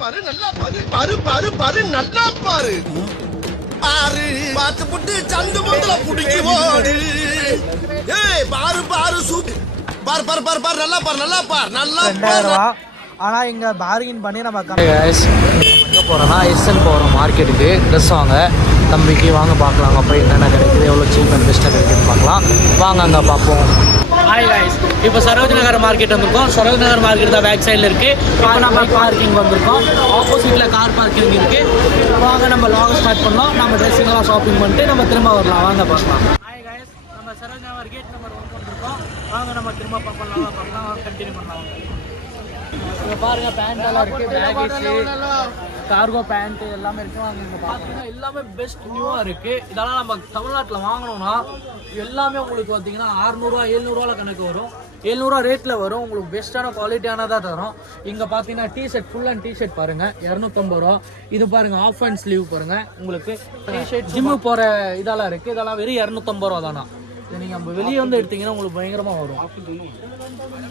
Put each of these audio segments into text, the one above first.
பாரு நல்லா பாரு பாரு பாரு பாரு நல்லா பாரு பாரு பார்த்து புட்டு சந்து மந்தல புடிக்கி ஓடு ஏய் பாரு பாரு சூப் பாரு பாரு பாரு பாரு நல்லா பாரு நல்லா பாரு நல்லா பாரு. ஆனால் இங்கே பார்கின் பண்ணி நம்ம எங்கே போகிறோன்னா எஸ்எல் போகிறோம் மார்க்கெட்டுக்கு ட்ரெஸ் வாங்க தம்பிக்கு வாங்க பார்க்கலாம் அங்கே போய் என்னென்ன கிடைக்குது எவ்வளோ சீப் அண்ட் பெஸ்ட்டாக கிடைக்குதுன்னு பார்க்கலாம் வாங்க அங்கே பார்ப்போம். ஹாய் கைஸ், இப்போ சரோஜ் நகர் மார்க்கெட் வந்திருக்கோம். சரோஜ் நகர் மார்க்கெட் தான் பேக் சைடில் இருக்குது. இப்போ நம்ம பார்க்கிங் வந்திருக்கோம். ஆப்போசிட்டில் கார் பார்க்கிங் இருக்குது. வாங்க நம்ம லாங் ஸ்டார்ட் பண்ணலாம். நம்ம ட்ரெஸ்ஸிங்கெல்லாம் ஷாப்பிங் பண்ணிட்டு நம்ம திரும்ப வரலாம். வாங்க பார்க்கலாம். ஹாய் கைஸ், நம்ம சரோஜ் நகர் கேட் நம்பர் 1 வந்திருக்கோம். வாங்க நம்ம திரும்ப பார்க்கலாம். கண்டினியூ பண்ணலாம். இங்கே பாருங்கள் பேண்ட் எல்லாம் இருக்குது, பேகிஸு கார்கோ பேண்ட்டு எல்லாமே இருக்குது. வாங்க இங்கே பார்த்தீங்கன்னா எல்லாமே பெஸ்ட் நியூவாக இருக்குது. இதெல்லாம் நம்ம தமிழ்நாட்டில் வாங்கினோம்னா எல்லாமே உங்களுக்கு பார்த்தீங்கன்னா 600 700 கணக்கு வரும். 700 ரேட்டில் வரும். உங்களுக்கு பெஸ்ட்டான குவாலிட்டியானதாக தரும். இங்கே பார்த்தீங்கன்னா டிஷர்ட் ஃபுல் அண்ட் டிஷர்ட் பாருங்கள் 250 இது பாருங்கள் ஆஃப் அண்ட் ஸ்லீவ் பாருங்கள். உங்களுக்கு டிஷர்ட் ஜிம்மு போகிற இதெல்லாம் இருக்குது. இதெல்லாம் வெறும் 250 தானா. இது நீங்கள் வெளியே வந்து எடுத்தீங்கன்னா உங்களுக்கு பயங்கரமாக வரும்.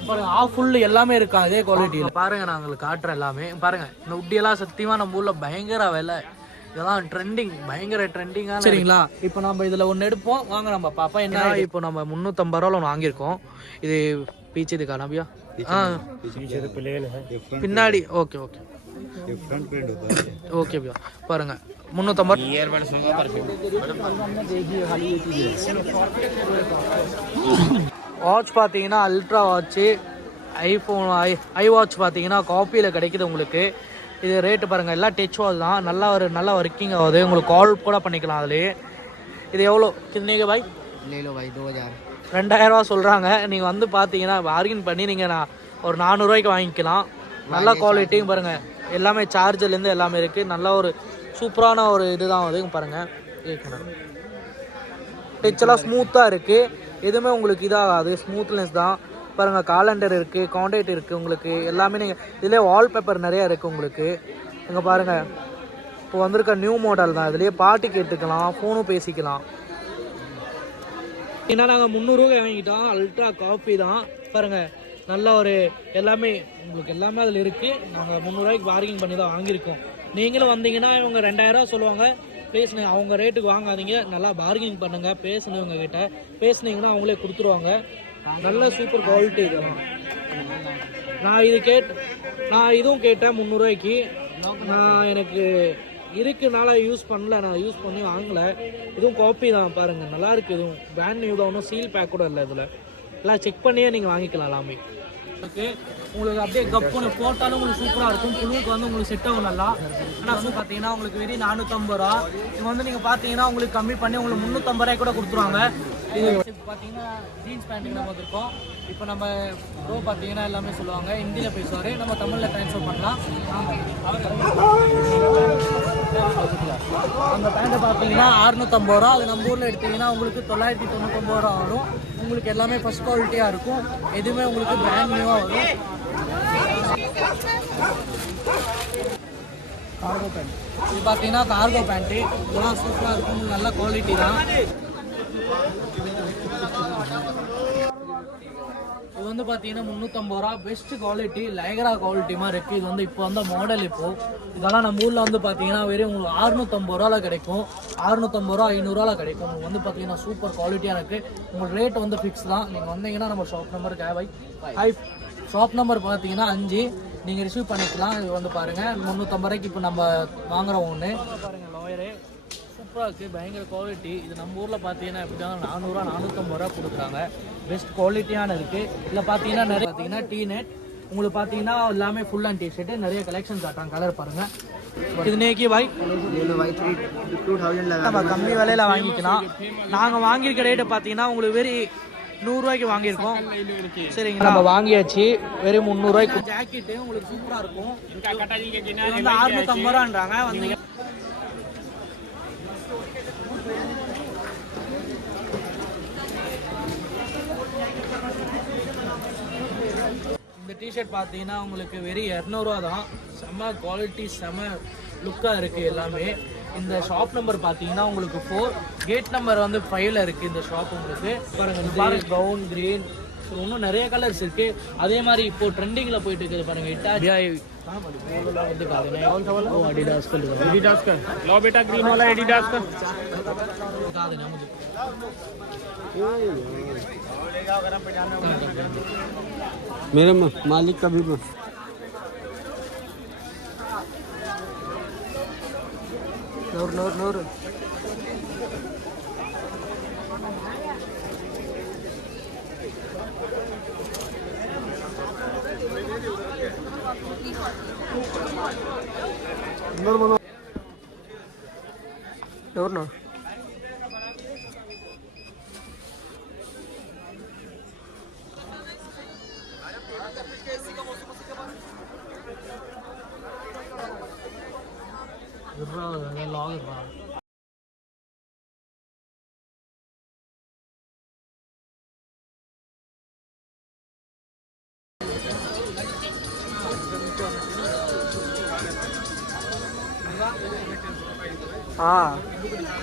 பாருங்க ஆஃப் ஃபுல்லு எல்லாமே இருக்கா அதே குவாலிட்டியில். பாருங்கள் நான் உங்களுக்கு காட்டுறேன் எல்லாமே. பாருங்கள் இந்த உட்டியெல்லாம் சத்தியமாக நம்ம ஊரில் பயங்கர விலை. இதெல்லாம் ட்ரெண்டிங், பயங்கர ட்ரெண்டிங்காக. சரிங்களா, இப்போ நம்ம இதில் ஒன்று எடுப்போம். வாங்க நம்ம பாப்பா என்ன. இப்போ நம்ம 350 ஒன்று வாங்கியிருக்கோம். இது பீச்சு இதுக்கா நபியா பின்னாடி. ஓகே ஓகே ஓகே பியா பாருங்க 350. வாட்ச் பார்த்தீங்கன்னா ultra watch, iPhone I watch பார்த்தீங்கன்னா காப்பியில் கிடைக்குது உங்களுக்கு. இது ரேட்டு பாருங்கள் எல்லாம் டச் வால் தான். நல்லா ஒர்க்கிங் ஆகுது. உங்களுக்கு கால் கூட பண்ணிக்கலாம் அதுலேயே. இது எவ்வளோ கிட்னீங்க பாய்? இல்லை பாய் 2000 சொல்கிறாங்க. நீங்கள் வந்து பார்த்தீங்கன்னா பார்கின் பண்ணி நீங்கள் நான் ஒரு 400 வாங்கிக்கலாம். நல்ல குவாலிட்டியும் பாருங்கள் எல்லாமே சார்ஜர்லேருந்து எல்லாமே இருக்குது. நல்ல ஒரு சூப்பரான ஒரு இதுதான் அது பாருங்கள். டச்செல்லாம் ஸ்மூத்தாக இருக்குது. எதுவுமே உங்களுக்கு இதாகாது, ஸ்மூத்னஸ் தான் பாருங்கள். காலண்டர் இருக்குது, கான்டாக்ட் இருக்குது உங்களுக்கு எல்லாமே. நீங்கள் இதிலே வால்பேப்பர் நிறையா இருக்குது உங்களுக்கு. இங்கே பாருங்கள் இப்போ வந்திருக்க நியூ மாடல் தான். இதுலேயே பாட்டு கேட்டுக்கலாம், ஃபோனும் பேசிக்கலாம். ஏன்னா நாங்கள் 300 வாங்கிட்டோம். அல்ட்ரா காப்பி தான் பாருங்கள். நல்ல ஒரு எல்லாமே உங்களுக்கு எல்லாமே அதில் இருக்குது. நாங்கள் 300 பார்கிங் பண்ணி தான் வாங்கியிருக்கோம். நீங்களும் வந்தீங்கன்னா இவங்க 2000 சொல்லுவாங்க. பேசுனீங்க அவங்க ரேட்டுக்கு வாங்காதீங்க. நல்லா பார்கிங் பண்ணுங்கள். பேசுனீங்க உங்ககிட்ட பேசுனீங்கன்னா அவங்களே கொடுத்துருவாங்க. நல்ல சூப்பர் குவாலிட்டி இதெல்லாம். நான் இதுவும் கேட்டேன் 300. நான் எனக்கு இருக்குனால யூஸ் பண்ணல, நான் யூஸ் பண்ணி வாங்கலை. இதுவும் காப்பி தான் பாருங்கள். நல்லா இருக்குது. இதுவும் பிராண்ட் நியூ தான். ஒன்றும் சீல் பேக் கூட இல்லை. இதில் எல்லாம் செக் பண்ணியே நீங்கள் வாங்கிக்கலாம் எல்லாமே. ஓகே, உங்களுக்கு அப்படியே கப்புன்னு போட்டாலும் உங்களுக்கு சூப்பராக இருக்கும். புழுவுக்கு வந்து உங்களுக்கு செட் ஆகும் நல்லா. ஆனால் பார்த்தீங்கன்னா உங்களுக்கு வெறும் 450. இது வந்து நீங்கள் பார்த்தீங்கன்னா உங்களுக்கு கம்மி பண்ணி உங்களுக்கு 350 கூட கொடுத்துருவாங்க. இது பார்த்தீங்கன்னா ஜீன்ஸ் பேண்ட்டுக்கு நம்ம வந்திருக்கோம். இப்போ நம்ம ப்ரோ பார்த்தீங்கன்னா எல்லாமே சொல்லுவாங்க, ஹிந்தியில் பேசுவார். நம்ம தமிழில் ட்ரான்ஸ்ஃபர் பண்ணலாம். அந்த பேண்ட்டை பார்த்தீங்கன்னா 650. அது நம்ம ஊரில் எடுத்தீங்கன்னா உங்களுக்கு 999 வரும். உங்களுக்கு எல்லாமே ஃபஸ்ட் குவாலிட்டியாக இருக்கும். எதுவுமே உங்களுக்கு பிராண்ட் நியூவாக வரும். கார்கோ பேண்ட் இது பார்த்தீங்கன்னா கார்கோ பேண்ட்டு இதெல்லாம் சூப்பராக இருக்கும். நல்ல குவாலிட்டி தான். இது வந்து பார்த்தீங்கன்னா 350. பெஸ்ட் குவாலிட்டி, லைக்ரா குவாலிட்டி மாதிரி இருக்குது. இது வந்து இப்போ வந்த மாடல். இப்போது இதெல்லாம் நம்ம ஊரில் வந்து பார்த்தீங்கன்னா வெறும் உங்களுக்கு 650 கிடைக்கும். 650 500 கிடைக்கும். உங்களுக்கு வந்து பார்த்தீங்கன்னா சூப்பர் குவாலிட்டியாக இருக்குது. உங்களுக்கு ரேட் வந்து ஃபிக்ஸ் தான். நீங்கள் வந்தீங்கன்னா நம்ம ஷாப் நம்பர் ஷாப் நம்பர் பார்த்தீங்கன்னா 5 நீங்கள் ரிசீவ் பண்ணிக்கலாம். இது வந்து பாருங்கள் 350 இப்போ நம்ம வாங்குகிறோம் ஒன்று. பாருங்கள் லாயரு சூப்பராக இருக்குது, பயங்கர குவாலிட்டி. இது நம்ம ஊரில் பார்த்தீங்கன்னா எப்படின்னா 400 450 கொடுக்குறாங்க. பெஸ்ட் குவாலிட்டியான இருக்குது. இதில் பார்த்தீங்கன்னா நிறைய பார்த்தீங்கன்னா டீநெட் உங்களுக்கு பார்த்தீங்கன்னா எல்லாமே ஃபுல் அண்ட் டிஷர்ட்டு நிறைய கலெக்ஷன் காட்டுறாங்க. கலர் பாருங்கள். இது நேக்கி பாய் 2000 நம்ம கம்மி விலையில் வாங்கிக்கலாம். நாங்கள் வாங்கியிருக்க ரேட்டு பார்த்தீங்கன்னா உங்களுக்கு வெறும் 100 வாங்கியிருக்கோம். சரிங்களா, நம்ம வாங்கியாச்சு வெறும் 300. ஜாக்கெட்டு உங்களுக்கு சூப்பராக இருக்கும். 650 வந்தீங்க. இந்த டிஷர்ட் பார்த்தீங்கன்னா உங்களுக்கு வெறும் 200 தான். செம்ம குவாலிட்டி, செம்ம லுக்காக இருக்குது எல்லாமே. இந்த ஷாப் நம்பர் பார்த்தீங்கன்னா உங்களுக்கு 4, கேட் நம்பர் வந்து 5ல் இருக்குது இந்த ஷாப். உங்களுக்கு பாருங்கள் ப்ரௌன், க்ரீன், இன்னும் நிறைய கலர்ஸ் இருக்குது. அதே மாதிரி இப்போது ட்ரெண்டிங்கில் போயிட்டு இருக்குது பாருங்கள் இட்டாச்சி एडिडास का लो बेटा ग्रीन वाला एडिडास का मेरे मालिक का भी नूर ఎవరు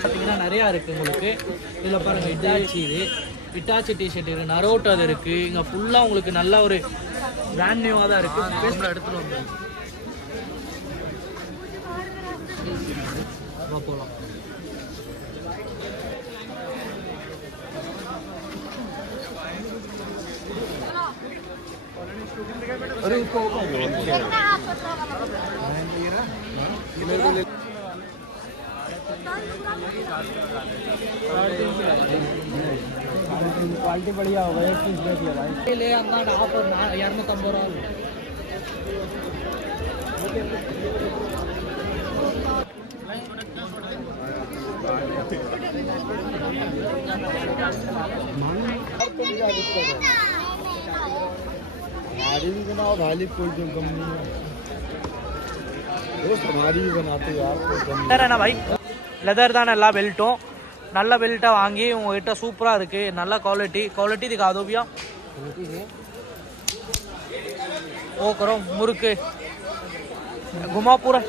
பார்த்தீங்கன்னா நிறையா இருக்குது உங்களுக்கு. இதில் பாருங்கள் இட்டாச்சி, இது இட்டாச்சி டிஷர்ட் இருக்குது, நரோட்டோ அது இருக்குது. இங்கே ஃபுல்லாக உங்களுக்கு நல்ல ஒரு பிராண்ட் நியூவாக தான் இருக்குது. பேஸ்ட்டில் எடுத்துகிட்டு வந்து போகலாம். क्वालिटी बढ़िया होगा, एक पीस दे दिया भाई ले अंदर ऑफर 250 रூபா. हमारी भी बनाओ भाई, कोई जो कम नहीं है दोस्त, हमारी भी बनाते यार, कोई कम என்ன பாய் லெதர் தான் எல்லா பெல்ட்டும். நல்ல பெல்ட்டாக வாங்கி உங்கள்கிட்ட சூப்பராக இருக்குது. நல்ல क्वालिटी दिखा दो भैया. वो करो मुर्ग घुमा पूरा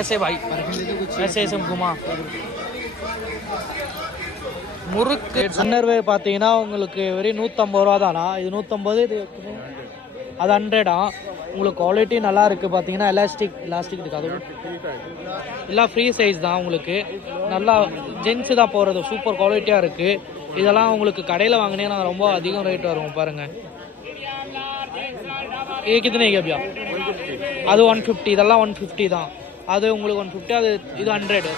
ऐसे भाई, ऐसे ऐसे घुमा. முறுக்கு அண்டர்வேர் பார்த்தீங்கன்னா உங்களுக்கு வெறும் 150 ரூபா தானா. இது 150, இது அது 100. உங்களுக்கு குவாலிட்டி நல்லா இருக்குது. பார்த்தீங்கன்னா எலாஸ்டிக் இருக்காது, எல்லாம் ஃப்ரீ சைஸ் தான். உங்களுக்கு நல்லா ஜென்ஸு தான் போகிறது, சூப்பர் குவாலிட்டியாக இருக்குது. இதெல்லாம் உங்களுக்கு கடையில் வாங்கினீங்கன்னா ரொம்ப அதிகம் ரேட் வரும் பாருங்கள். ये कितने की भैया? அது 150, இதெல்லாம் 150 தான். அது உங்களுக்கு 150, அது இது 100.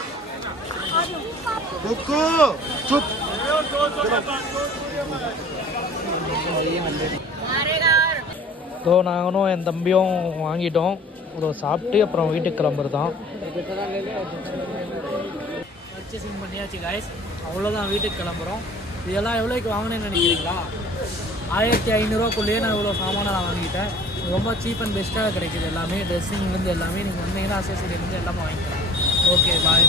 ஸோ நாங்களும் என் தம்பியும் வாங்கிட்டோம். அதை சாப்பிட்டு அப்புறம் வீட்டுக்கு கிளம்புறது தான். பர்ச்சேசிங் பண்ணியாச்சு காய்ஸ், அவ்வளோதான், வீட்டுக்கு கிளம்புறோம். இதெல்லாம் எவ்வளோக்கு வாங்கினேன்னு நினைக்கிறீங்களா? 1500 ரூபாக்குள்ளேயே நான் இவ்வளோ சாமானை நான் வாங்கிட்டேன். ரொம்ப சீப் அண்ட் பெஸ்ட்டாக கிடைக்கிது எல்லாமே. ட்ரெஸ்ஸிங்லேருந்து எல்லாமே நீங்கள் வந்தீங்கன்னா அசசரிலேருந்து எல்லாமே வாங்கிக்கலாம். Okay bye.